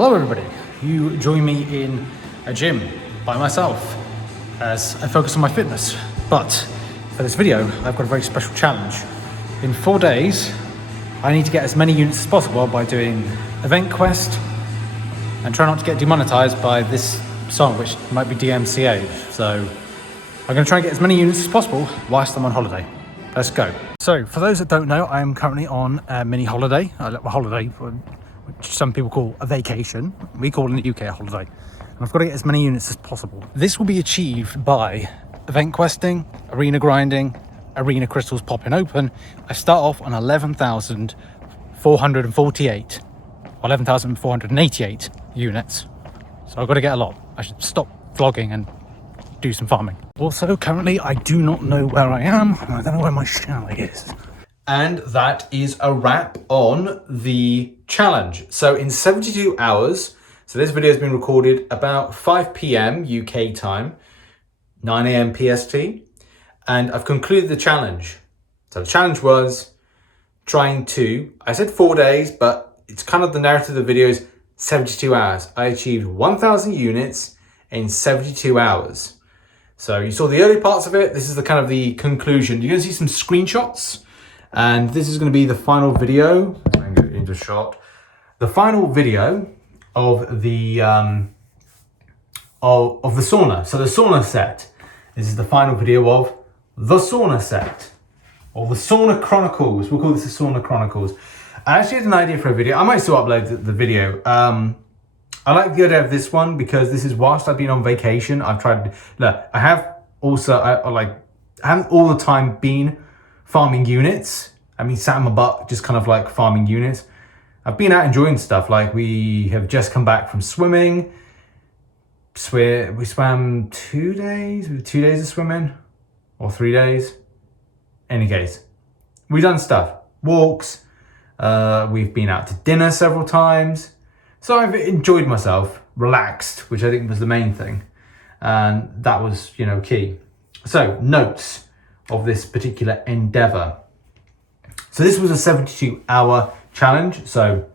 Hello everybody, you join me in a gym by myself as I focus on my fitness. But for this video, I've got a very special challenge. In 4 days, I need to get as many units as possible by doing event quest and try not to get demonetized by this song, which might be DMCA. So I'm going to try and get as many units as possible whilst I'm on holiday. Let's go. So for those that don't know, I am currently on a mini holiday, which some people call a vacation. We call in the UK a holiday. And I've got to get as many units as possible. This will be achieved by event questing, arena grinding, arena crystals popping open. I start off on 11,448, 11,488 units. So I've got to get a lot. I should stop vlogging and do some farming. Also, currently, I do not know where I am. I don't know where my chalet is. And that is a wrap on the challenge. So in 72 hours, so this video has been recorded about 5 p.m. UK time, 9 a.m. PST, and I've concluded the challenge. So the challenge was trying to, I said 4 days, but it's kind of the narrative of the video is 72 hours. I achieved 1,000 units in 72 hours. So you saw the early parts of it. This is the kind of the conclusion. You're going to see some screenshots. And this is going to be the final video. I'm going into shot. The final video of the of the sauna. So the sauna set. This is the final video of the sauna set, or the sauna chronicles. We'll call this the sauna chronicles. I actually had an idea for a video. I might still upload the video. I like the idea of this one because this is whilst I've been on vacation. I've tried. Look, I have also. I haven't all the time been farming units. I mean, sat in my butt, just kind of like farming units. I've been out enjoying stuff. Like we have just come back from swimming. We swam 2 days, 2 days of swimming, or 3 days. Any case, we've done stuff, walks. We've been out to dinner several times. So I've enjoyed myself, relaxed, which I think was the main thing. And that was, key. So notes of this particular endeavor. So this was a 72-hour challenge. So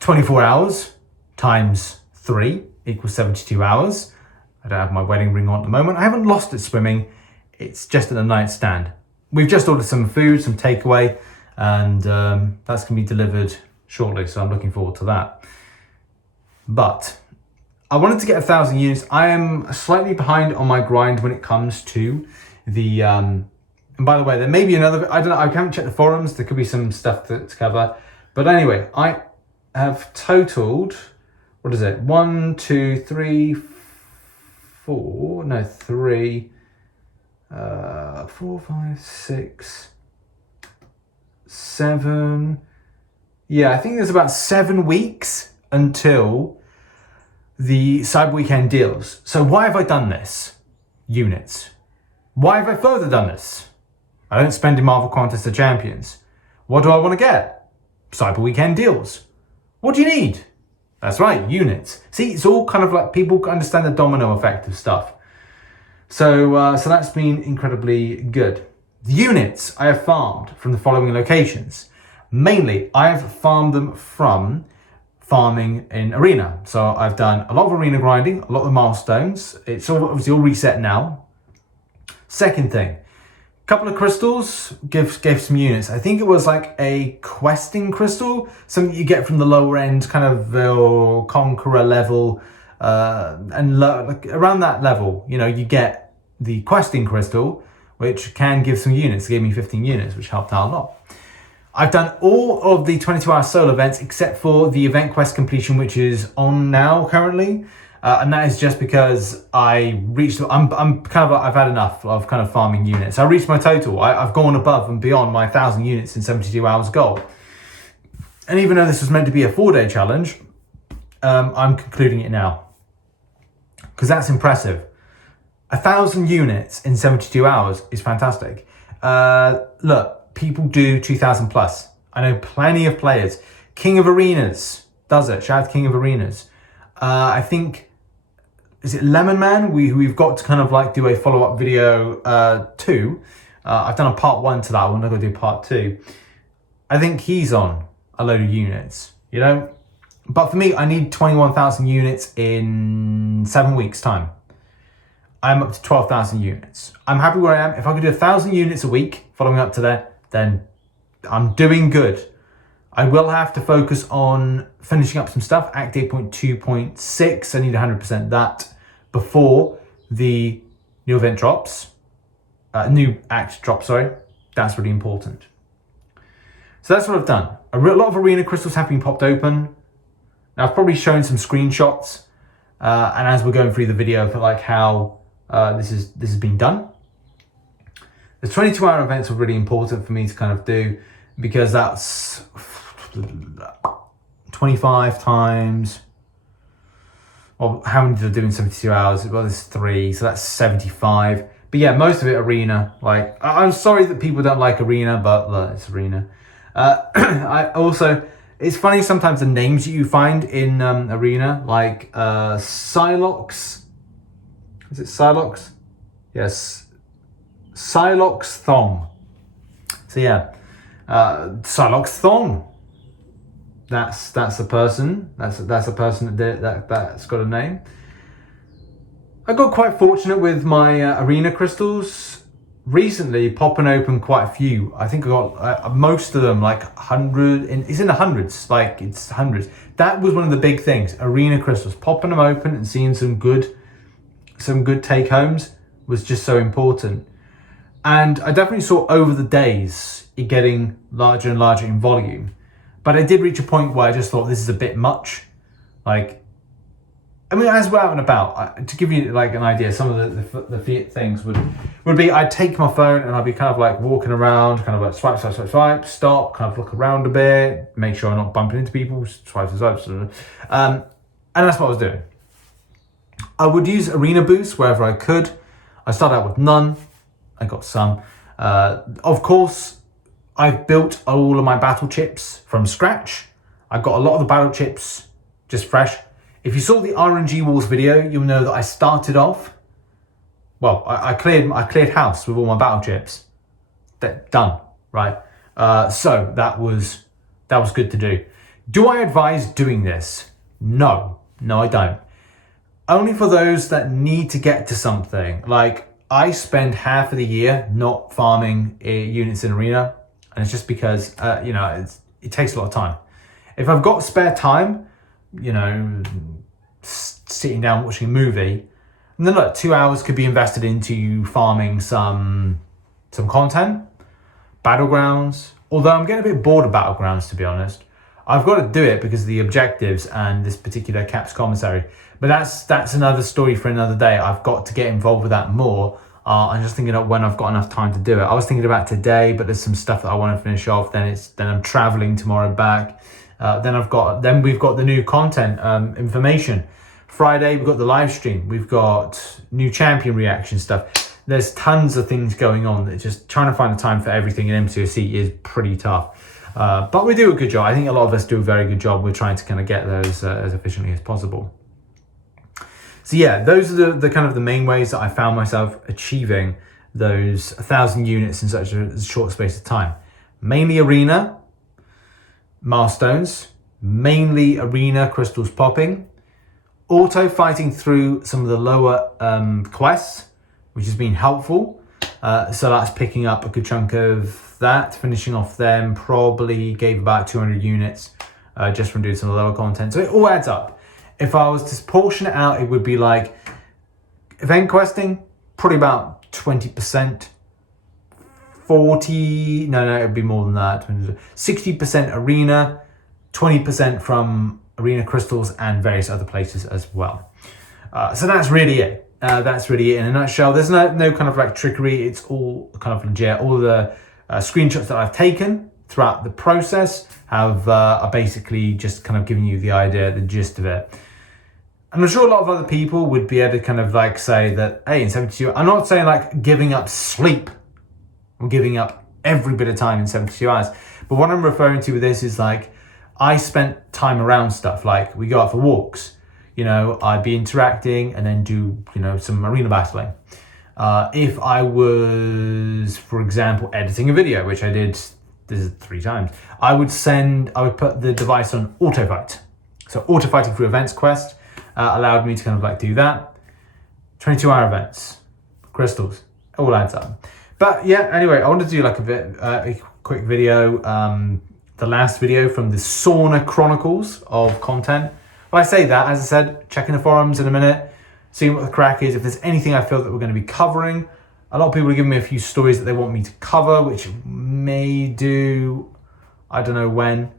24 hours times 3 equals 72 hours. I don't have my wedding ring on at the moment. I haven't lost it swimming. It's just at a nightstand. We've just ordered some food, some takeaway, and that's going to be delivered shortly. So I'm looking forward to that. But I wanted to get 1,000 units. I am slightly behind on my grind when it comes to the and by the way, there may be another, I don't know, I haven't checked the forums, there could be some stuff to cover. But anyway, I have totaled, 4, 5, 6, 7. Yeah, I think there's about 7 weeks until the Cyber Weekend deals. So why have I done this? Units. Why have I further done this? I don't spend in Marvel Contest of Champions. What do I want to get? Cyber Weekend deals. What do you need? That's right, units. See, it's all kind of like people understand the domino effect of stuff. So that's been incredibly good. The units I have farmed from the following locations. Mainly, I have farmed them from farming in arena. So I've done a lot of arena grinding, a lot of the milestones. It's all obviously all reset now. Second thing, couple of crystals gave some units. I think it was like a questing crystal, something you get from the lower end, kind of conqueror level, and like around that level, you get the questing crystal, which can give some units. It gave me 15 units, which helped out a lot. I've done all of the 22-hour solo events except for the event quest completion, which is on now currently. And that is just because I've had enough of kind of farming units. I reached my total. I've gone above and beyond my 1,000 units in 72 hours goal. And even though this was meant to be a 4-day challenge, I'm concluding it now. Because that's impressive. 1,000 units in 72 hours is fantastic. Look, people do 2,000 plus. I know plenty of players. King of Arenas does it. Shout out to King of Arenas. I think, is it LemonMan? We've got to kind of like do a follow-up video to. I've done a part 1 to that one. I'm going to do part 2. I think he's on a load of units, But for me, I need 21,000 units in 7 weeks' time. I'm up to 12,000 units. I'm happy where I am. If I could do 1,000 units a week following up to there, then I'm doing good. I will have to focus on finishing up some stuff. Act 8.2.6, I need 100% that before the new event drops. New act drops, sorry. That's really important. So that's what I've done. A lot of arena crystals have been popped open. Now, I've probably shown some screenshots, and as we're going through the video for like how this has been done. The 22-hour events are really important for me to kind of do, because that's 25 times. Well, how many did I do in 72 hours? Well, there's 3, so that's 75. But yeah, most of it arena. Like, I'm sorry that people don't like arena, but look, it's arena. I also, it's funny sometimes the names that you find in arena, like Silox. Is it Silox? Yes, Silox Thong. So yeah, Silox Thong. That's a person. That's a person that's got a name. I got quite fortunate with my arena crystals recently, popping open quite a few. I think I got most of them, like 100. It's in the hundreds, like it's hundreds. That was one of the big things. Arena crystals, popping them open and seeing some good take homes was just so important. And I definitely saw over the days it getting larger and larger in volume. But I did reach a point where I just thought this is a bit much. Like, I mean, as we're out and about, to give you like an idea, some of the things would be, I'd take my phone and I'd be kind of like walking around, kind of like swipe, stop, kind of look around a bit, make sure I'm not bumping into people, swipe. And that's what I was doing. I would use arena boosts wherever I could. I started out with none. I got some. Of course, I've built all of my battle chips from scratch. I've got a lot of the battle chips just fresh. If you saw the RNG Wars video, you'll know that I started off, well, I cleared house with all my battle chips. Done, right? So that was good to do. Do I advise doing this? No, I don't. Only for those that need to get to something. Like, I spend half of the year not farming units in arena, and it's just because it takes a lot of time. If I've got spare time, sitting down watching a movie, and then look, 2 hours could be invested into farming some content, battlegrounds. Although I'm getting a bit bored of battlegrounds, to be honest. I've got to do it because of the objectives and this particular Caps commissary. But that's another story for another day. I've got to get involved with that more. I'm just thinking of when I've got enough time to do it. I was thinking about today, but there's some stuff that I want to finish off. Then I'm traveling tomorrow back. Then we've got the new content information. Friday we've got the live stream. We've got new champion reaction stuff. There's tons of things going on. That just trying to find the time for everything in MCOC is pretty tough. But we do a good job. I think a lot of us do a very good job. We're trying to kind of get those as efficiently as possible. So yeah, those are the kind of the main ways that I found myself achieving those 1,000 units in such a short space of time. Mainly arena milestones, mainly arena crystals popping, auto fighting through some of the lower quests, which has been helpful. So that's picking up a good chunk of that, finishing off them, probably gave about 200 units just from doing some of the lower content. So it all adds up. If I was to portion it out, it would be like event questing, probably about 20%, 40, no, it'd be more than that, 60% arena, 20% from arena crystals and various other places as well. So that's really it. That's really it in a nutshell. There's no kind of like trickery. It's all kind of legit. All the screenshots that I've taken throughout the process are basically just kind of giving you the idea, the gist of it. And I'm sure a lot of other people would be able to kind of like say that, hey, in 72, I'm not saying like giving up sleep or giving up every bit of time in 72 hours. But what I'm referring to with this is like, I spent time around stuff. Like we go out for walks, I'd be interacting and then do, some arena battling. If I was, for example, editing a video, which I did, this is 3 times, I would put the device on auto fight. So auto fighting through events quest allowed me to kind of like do that. 22-hour events, crystals, all adds up. But yeah, anyway, I wanted to do like a quick video. The last video from the Sauna Chronicles of content. Well, I say that, as I said, checking the forums in a minute, seeing what the crack is, if there's anything I feel that we're going to be covering. A lot of people are giving me a few stories that they want me to cover, which may do, I don't know when.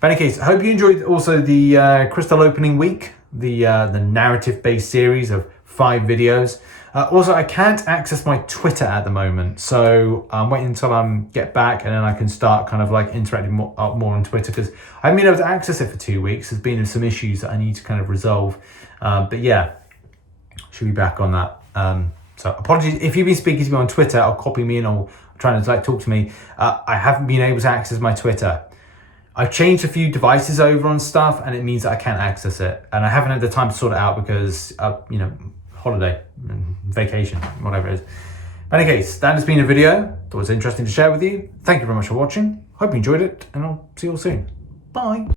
But in any case, I hope you enjoyed also the Crystal Opening Week, the narrative-based series of 5 videos. Also, I can't access my Twitter at the moment, so I'm waiting until I get back and then I can start kind of like interacting more on Twitter, because I haven't been able to access it for 2 weeks. There's been some issues that I need to kind of resolve. But yeah, should be back on that. So apologies if you've been speaking to me on Twitter or copy me in or trying to like talk to me. I haven't been able to access my Twitter. I've changed a few devices over on stuff, and it means that I can't access it, and I haven't had the time to sort it out because you know, holiday, vacation, whatever it is. But in any case, that has been a video that was interesting to share with you. Thank you very much for watching. Hope you enjoyed it, and I'll see you all soon. Bye.